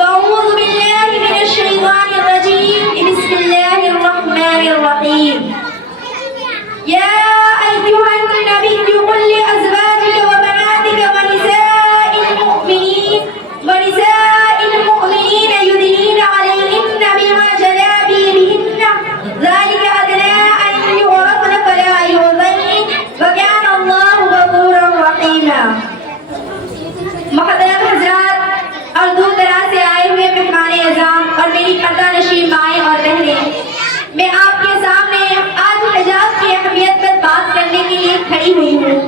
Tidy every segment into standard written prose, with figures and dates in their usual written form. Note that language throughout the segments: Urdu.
أعوذ بالله من الشيطان الرجيم بسم الله الرحمن الرحيم يا أيها النبي قل لأزواجك وبناتك ونساء المؤمنين يدنين عليهن من جلابيبهن ذلك أدنى أن يعرفن فلا يؤذين وكان الله غفورا رحيما. محترم حضرات اور دور دراز سے آئے ہوئے مہمان اعظام اور میری پردہ نشین مائیں اور بہنیں، میں آپ کے سامنے آج حجاب کی اہمیت پر بات کرنے کے لیے کھڑی ہوئی ہوں.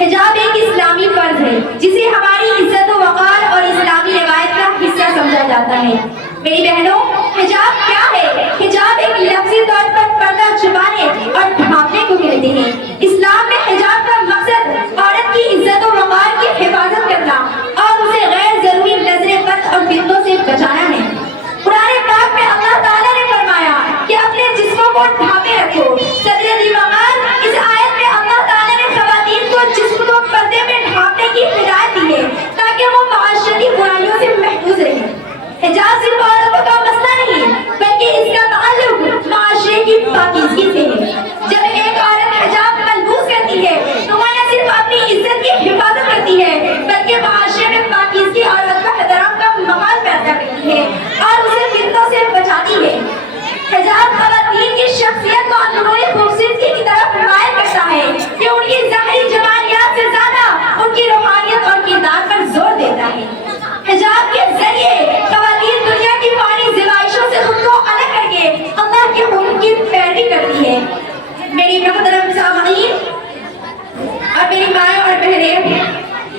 حجاب ایک اسلامی فرض ہے جسے ہماری عزت و وقار اور اسلامی روایت کا حصہ سمجھا جاتا ہے. میری بہنوں، حجاب کیا ہے؟ حجاب ایک لفظی طور پر پردہ چھپانے اور ڈھانپنے کو کہتے ہیں. اسلام میں حجاب کا مقصد عورت کی عزت و وقار کی حفاظت کرنا اور اسے غیر ضروری نظر بد اور فتنوں سے بچانا ہے. قرآن پاک میں اللہ تعالیٰ نے فرمایا کہ اپنے جسموں کو ڈھانپے رکھو. صدر وقار اس آیت میں اللہ تعالیٰ نے خواتین کو جسم کو پردے میں ڈھانپنے کی ہدایت دی ہے تاکہ وہ معاشرتی برائیوں سے محفوظ رہیں. حجاب صرف عورتوں کا مسئلہ نہیں بلکہ اس کا تعلق معاشرے کی پاکیزگی سے ہے. جب ایک عورت حجاب ملبوس کرتی ہے تو وہ نہ صرف اپنی عزت کی حفاظت کرتی ہے بلکہ معاشرے میں پاکیزگی اور ادب و احترام کا ماحول پیدا کرتی ہے اور اسے فتنوں سے بچاتی ہے. حجاب خواتین کی شخصیت کو اندرونی خوبصورتی کی طرف مائل کرتا ہے کہ ان کی ظاہری جمالیات سے زیادہ ان کی روحانیت اور کردار پر زور دیتا ہے. حجاب کے ذریعے خواتین دنیا کی فانی زیبائشوں سے خود کو الگ کر کے اللہ کے حکم کی پیروی کرتی ہے. میری محترم سامعین اور میری مائیں اور بہنیں،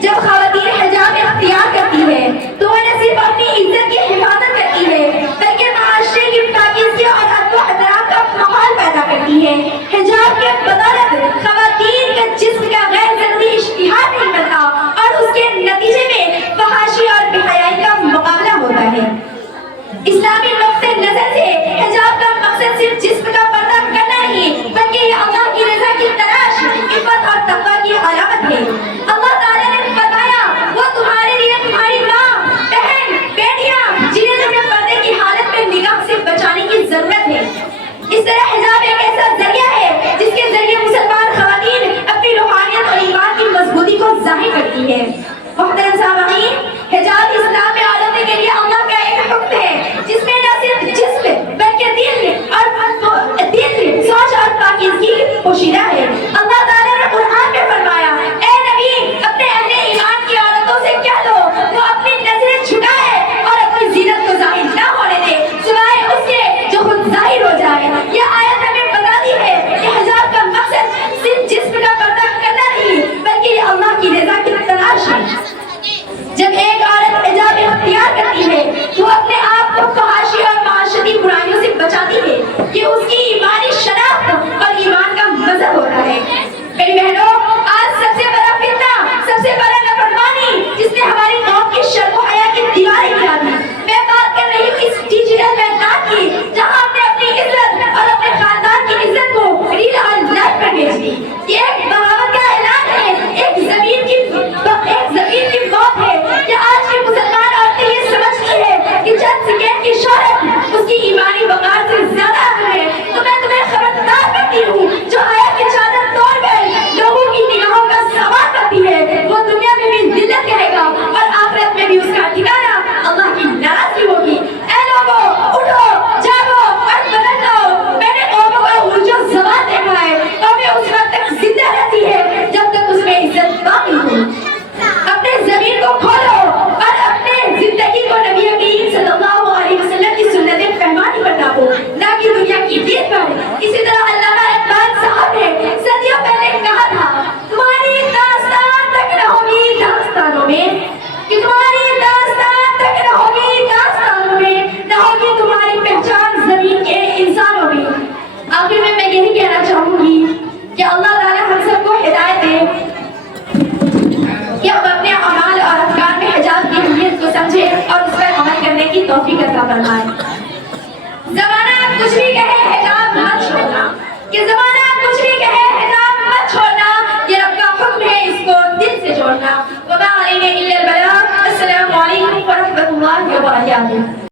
جب خواتین حجاب اختیار کرتی ہے تو وہ نہ صرف اپنی عزت کی حفاظت کرتی ہے بلکہ معاشرے کی پاکیزگی اور ادب و احترام کا ماحول پیدا کرتی ہے. حجاب کے بدولت خواتین کا جسم کا غیر ضروری اشتہار نہیں بنتا اور اس کے نتیجے میں فحاشی اور بے حیائی کا مقابلہ ہوتا ہے. اسلامی نقطۂ نظر سے حجاب کا مقصد صرف جسم کا پردہ کرنا نہیں بلکہ یہ اللہ کی رضا کی تلاش، عفت اور تقویٰ کی علامت ہے. اللہ تعالیٰ نے فرمایا وہ تمہارے لیے تمہاری ماں، بہن، بیٹیاں جنہیں تمہیں پردے کی حالت میں نگاہ سے بچانے کی ضرورت ہے. اس طرح حجاب ایک ایسا ذریعہ ہے جس کے ذریعے مسلمان خواتین اپنی روحانیت اور ایمان کی مضبوطی کو ظاہر کرتی ہے. محترم سامعین، حجاب اسلام میں عورتوں کے لیے اللہ کا ایک حکم ہے جس میں نہ صرف جسم بلکہ دل، سوچ اور پاکیزگی پوشیدہ ہے. اللہ تعالیٰ نے قرآن میں فرمایا اے نبی اپنے اہل ایمان کی عورتوں سے کہہ دو وہ اپنی نظریں جھکائے اور اپنی زینت کو ظاہر نہ ہونے دے سوائے اس کے جو خود ظاہر ہو جائے. یہ آیت ہمیں بتاتی ہے کہ حجاب کا مقصد صرف جسم کا پردہ کرنا نہیں بلکہ یہ اللہ کی رضا کی تلاش ہے. جب ایک عورت حجاب اختیار کرتی ہے تو اپنے آپ کو فحاشی اور معاشرتی برائیوں سے بچاتی ہے. یہ اس کی ایمانی شناخت اور ایمان کا مظہر ہوتا ہے. میری بہنوں، آج سب سے بڑا فتنہ، سب سے بڑا نافرمانی جس نے ہماری قوم کی شرم و حیا کی دیواریں گرا دی، میں بات کر رہی ہوں اس ڈیجیٹل میدان کی جہاں ہم نے اپنی عزت اور اپنے خاندان کی عزت کو ریل اور لائف پر بیچ دی. یہ ایک بغاوت کا اعلان ہے، ایک زمین کی موت ہے کہ آج کی مسلمان عورتیں یہ سمجھتی ہے کہ چند سیکنڈ کی شہرت اس کی ایمانی وقار سے زیادہ اہم ہے. تو میں تمہیں خبردار کرتی ہوں جو حیا کی چادر توڑ کر لوگوں کی نگاہوں کا سوال کرتی ہے وہ دنیا میں بھی ذلت کرے گا اور آخرت میں بھی اس کا ٹھکانہ اللہ کی ناراضگی ہوگی. اے لوگوں، اٹھو، جاگو اور بدل جاؤ. میں نے قوموں کا عروج و زوال دیکھا ہے. قومیں اس وقت تک زندہ رہتی ہے جب تک اس میں عزت باقی ہو. اپنے زمین کو کھولو اور اپنے زندگی کو نبی کریم صلی اللہ علیہ وسلم کی سنتیں فہمانی پر ڈالو، نہ کہ دنیا کی دین پر. اسی طرح علامہ اقبال صاحب نے صدیوں پہلے کہا تھا تمہاری داستان تک نہ ہوگی داستانوں میں، کہ تمہاری داستان تک نہ ہوگی داستانوں میں، نہ ہوگی تمہاری پہچان زمین کے انسانوں میں. آخر میں یہی کہنا چاہوں گی کہ اللہ تعالیٰ ہم سب کو ہدایت دے کہ ہم اپنے اعمال اور افکار میں حجاب کی اہمیت کو سمجھیں اور اس پر عمل کرنے کی توفیق عطا فرمائے. زمانہ کچھ بھی کہے حجاب مت چھوڑنا، کہ زمانہ کچھ بھی کہے حجاب مت چھوڑنا، یہ رب کا حکم ہے اس کو دل سے جوڑنا. وما علینا الا البلاغ. السلام علیکم ورحمۃ اللہ وبرکاتہ. حافظ.